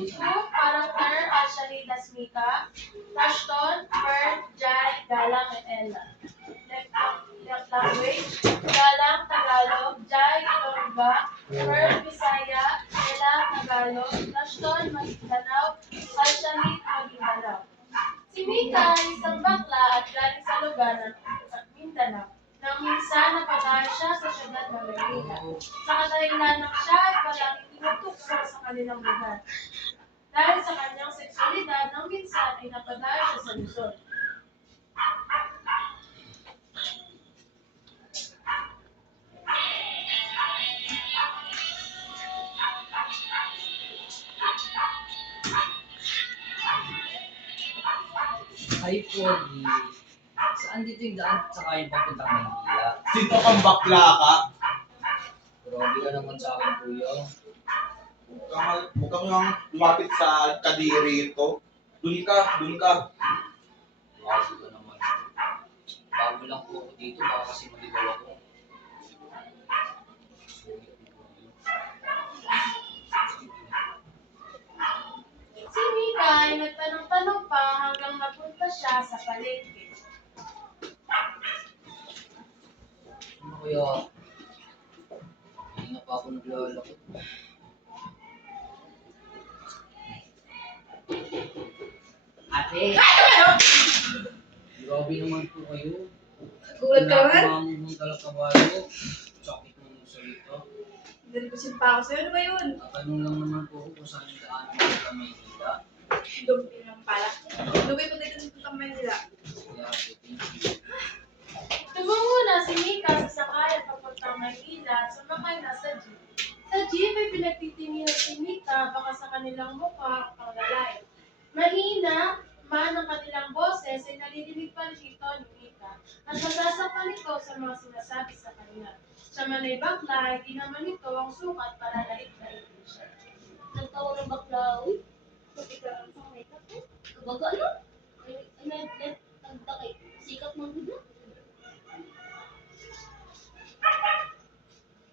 Cinco, Character, Ashley Dasmita, Ashton, Bert, Jai, Galang, and Ella. Left language, Galang, Tagalog, Jai, Ilongga, Bert, Bisaya, Ella, Tagalog, Ashton, Maguindanao, Ashley, Maguindanao. Si Mika ay isang bakla at galing sa lugar ng Mindanao nang minsan napatay siya sa syudad ng Maynila. Sa kadahilanan siya ay palaging tinutukso sa kanilang lugar. Dahil sa kanyang seksualidad, nang minsan ay napadaya siya sa Luzon. Hi, Pogi. Saan dito yung daan tsaka yung papuntang Maynila? Sino kang bakla ka? Grabe ka naman sa akin, kuya. Huwag kang lang lumapit sa kadiri ito. Dun ka. Grabe ka naman. Bago lang po ako dito, baka kasi maligaw ako. Si Mika ay nagtanong-tanong pa hanggang napunta siya sa palengke. Ano kuya? Hindi na pa ako naglalakot. Ate! Grabe naman po kayo. Gulat ka naman? Pinapamamong talakabayo. Sakit mo ng salita. Nalipusin pa ako sa'yo. Ano ba yun? Tatanong lang naman po ako kung saan yung daan mo sa Maynila. Dumi lang pala. Dumi ko dito sa tamay nila. Kaya ate, thank you. Tumungo na si Mika sa sakayan papuntang Maynila at sumakay na sa jeep. Sa jeep ay pinagtitinginan si Mika baka sa kanilang mukha ang panglalay. Mahina man ang kanilang boses ay naririnig pa rito ni Mika at masasaktan ito sa mga sinasabi sa kanya. Sa manay bakla, hindi naman ito ang sukat para lait-laitin siya. Nagtawag ng bakla, uy. Bakit ka ang pangay ka po? Kabaga, ano? Ay, nagtakay. Sikat ng bigla.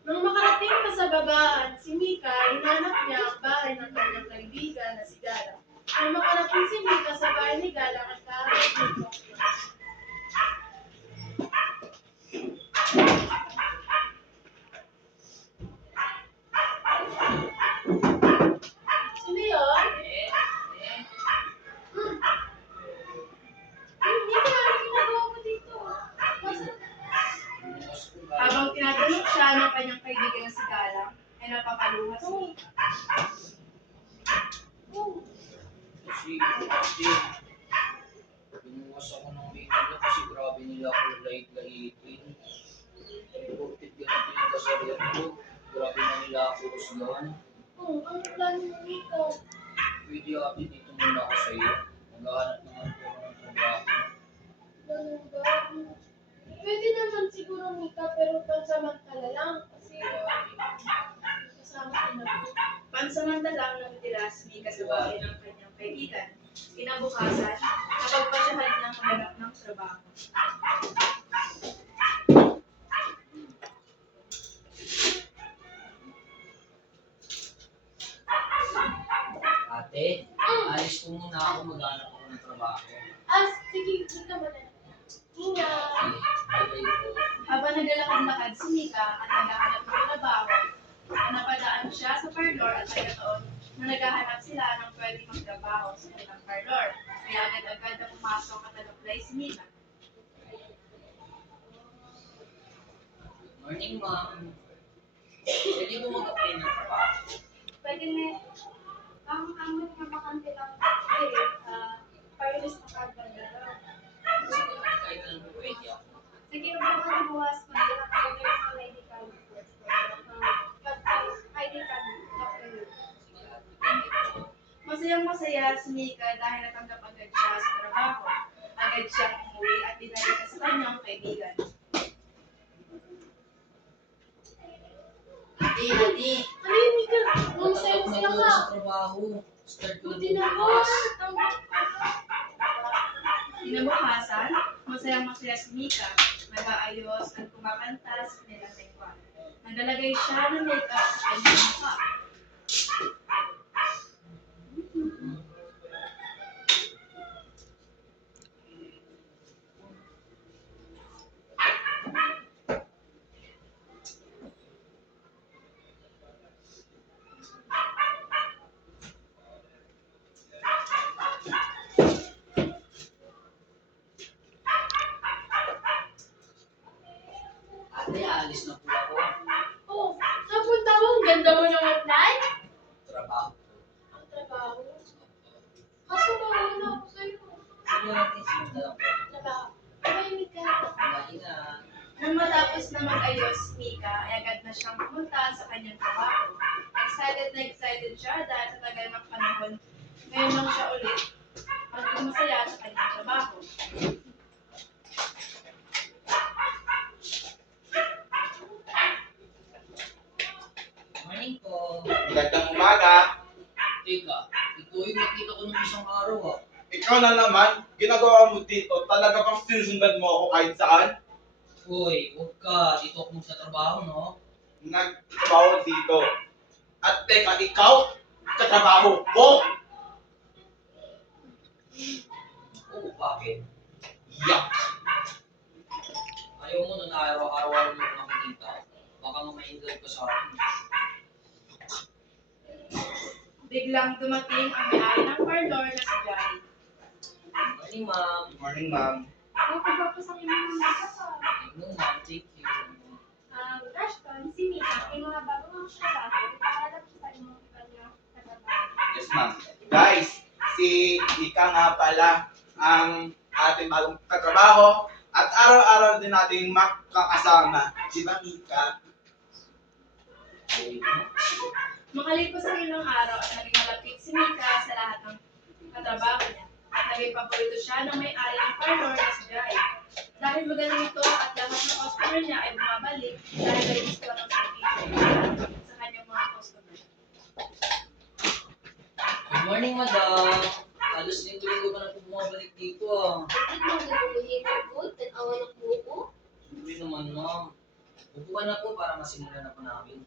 Nang makarating na sa babaan, si Mika, hinanap niya ang bahay ng kanyang kaibigan na si Gala. Nang makarating si Mika sa bahay ni Gala, ang kaharap nito. Sino yun? Mika, ano ginagawa mo dito? Habang tinatanong siya ng kanyang kaibigan na si Galang, ay napapaluha si Mika. Kasi, binuwas ako ng Maynila kasi grabe nila ako lait-laitin. Reported ganito yung kasarian ko. Grabe na nila ako usgan. Ano plano mo, Mika? Pwede ate dito muna ako sa'yo. Maghahanap naman po ako ng trabaho. Ganun ba? Pwede naman siguro, Mika, pero pansamantala lang. Kasi kasama ko na po. Pansamantalang nakatira si Mika sa bahay ng kanyang kaibigan. Kinabukasan, napagpasyahan ng hanap ng trabaho. Ate, alis ko muna ako. Maghahanap ako ng trabaho. Sige, Mika ba na? Ingat! Bye-bye po. Habang naglalakad-lakad si Mika at naghahanap ng trabaho, napadaan siya sa parlor at nagkataon na naghahanap sila ng pwedeng magtrabaho sa kanilang parlor. Kaya agad-agad na pumasok at nag-apply si Mika. Morning, ma'am. Pwede mo mag-apply ng trabaho? Pwede na, ang makakante lang, wireless na carbon na lang. Kahit anong pwede ako. Sige, magkakaroon buwas mo, hindi na kayo ng ID card. ID card, document. Sige, ate. Thank you po. Masayang-masaya si Mika dahil natanggap agad siya sa trabaho. Agad siyang umuwi at binalik sa kanyang kaibigan. Ate! Ano yun, Mika? Ang Matanggap saya-saya na po ka. sa trabaho. Start ko na Buti na po. bukas. Kinabukasan, masayang-masaya si Mika. Nag-aayos at kumakanta sa kanilang lengwa. Naglalagay siya ng makeup sa kanyang mukha. aalis na po ako. Oh, napunta mo. Ang ganda mo naman, Nay. Trabaho. Ang trabaho. Kaso mauna ako sa'yo. Sige natin simulan po. Trabaho. Tumahimik ka. Ingat. Nang matapos na mag-ayos, Mika ay agad na siyang pumunta sa kanyang trabaho. Excited na excited siya dahil sa tagal ng panahon, ngayon lang siya ulit maging masaya sa kanyang trabaho. Morning po. Magandang umaga. Teka, ikaw yung nakita ko nung isang araw ah. Ikaw na naman, ginagawa mo dito. Talaga bang sinusundan mo ako kahit saan? Uy, huwag ka. Dito ako magtatrabaho, no? Nagtrabaho dito. At teka, ikaw, katrabaho ko. Oo, bakit? Yak. Ayaw mo na araw-araw mo ako nakikita. Baka mamaingal ka sa akin. Biglang dumating ang may-ari ng parlor na si Johnny. Morning, ma'am. Good morning, ma'am. Ako pagpapos ang imong mga ka. No, ma'am. Thank you. Ashton, si Mika, ay mga bagong trabaho. Ipaalam siya sa imong iba niya katrabaho. Yes, ma'am. Guys, si Ika nga pala ang ating bagong katrabaho at araw-araw din nating makakasama. Di ba, Ika? Okay. Makalipas ang ilang araw at naging malapit si Mika sa lahat ng katrabaho niya. At naging paborito siya ng may-ari ng parlor na si Jai. Dahil magaling ito at lahat ng customer niya ay bumabalik dahil ay gusto ng service sa kanyang mga customer. Good morning, madam. Halos linggo-linggo ka na po bumabalik dito ah. Bakit mo gagawin mo good? Tanawa ng buko? Hindi naman, ma'am. Upo ka na po para masimulan na po namin.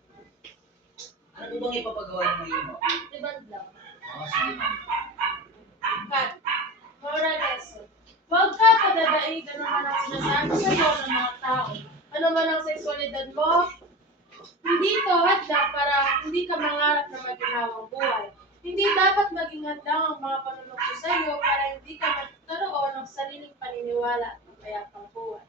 Ano po bang ipapagawa niyo ngayon, ma'am? Riband lang. Ah, sige, ma'am. Kat, moral lesson. Huwag ka padadaig ano man ang sinasabi sa iyo ng mga tao. Ano man ang sexualidad mo, hindi to hadlang para hindi ka mangarap na maginhawang buhay. Hindi dapat maging hadlang ang mga panunokso sa iyo para hindi ka magkaroon ng sariling paniniwala at mapayapang buhay.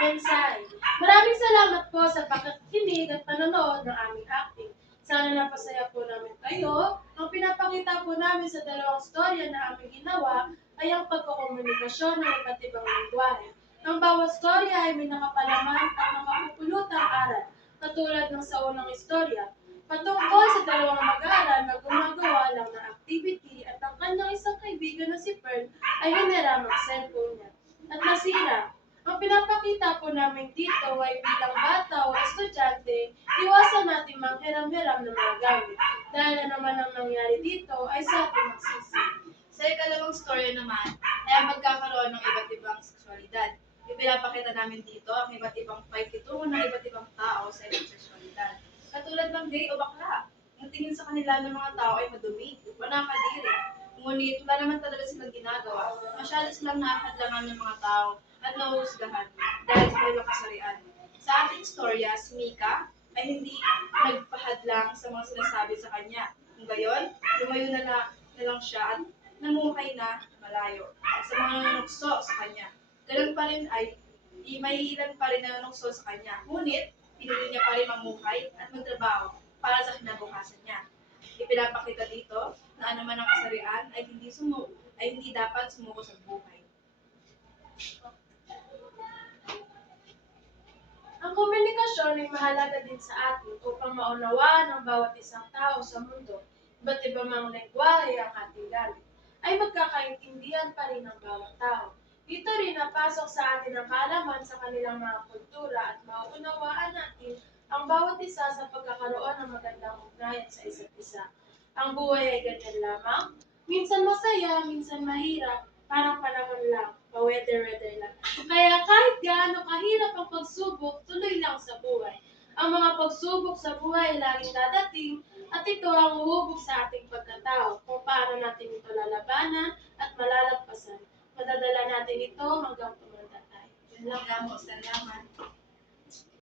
Mensahe. Maraming salamat po sa pakikinig at panonood ng aming acting. Sana napasaya po namin kayo. Ang pinapakita po namin sa dalawang storya na aming ginawa ay ang pagkokomunikasyon ng iba't ibang lingwahe. Ang bawat storya ay may nakapalaman at nakapupulutang aral, katulad ng sa unang istorya, patungkol sa dalawang mag-aaral na gumagawa lang ng activity at ang kanyang isang kaibigan na si Pearl ay hiniram ang cellphone niya at nasira. Ang pinapakita po namin dito ay bilang bata o estudyante, iwasan natin manghiram-hiram ng mga gamit dahil ano man ang nangyari dito ay sa ating magsisi. Sa ikalawang storya naman ay ang magkakaroon ng iba't ibang sexualidad. Ipinapakita namin dito ang iba't ibang pakikitungo ng iba't ibang tao sa ibang sexualidad. Katulad ng gay o bakla, ang tingin sa kanila ng mga tao ay madumi o nakakadiri. Ngunit wala naman talaga silang ginagawa. Masyado silang nakakadlangan ng mga tao at nahuhusgahan dahil sa kanilang kasarian. Sa ating storya, si Mika ay hindi nagpahadlang sa mga sinasabi sa kanya. Kung gayon, lumayo na lang siya at namuhay na malayo sa mga nanunukso sa kanya. Ganun pa rin ay may ilan pa rin nanunukso sa kanya. Ngunit, pinili niya pa rin mamuhay at magtrabaho para sa kinabukasan niya. Ipinapakita dito na anuman ang kasarian ay hindi dapat sumuko sa buhay. Ang komunikasyon ay mahalaga din sa atin upang maunawaan ang bawat isang tao sa mundo. Iba't iba mang lengguwahe ang ating gamit, ay magkakaintindihan pa rin ang bawat tao. Dito rin napasok sa atin ang kaalaman sa kanilang mga kultura at mauunawaan natin ang bawat isa sa pagkakaroon ng magandang ugnayan sa isa't isa. Ang buhay ay ganyan lamang, minsan masaya, minsan mahirap, parang panahon lang, pa-weather-weather lang. Kaya kahit gaano kahirap ang pagsubok, tuloy lang sa buhay. Ang mga pagsubok sa buhay ay laging dadating at ito ang huhubog sa ating pagkatao kung paano natin ito lalabanan at malalagpasan. Madadala natin ito hanggang tumanda tayo. Yun lang, salamat.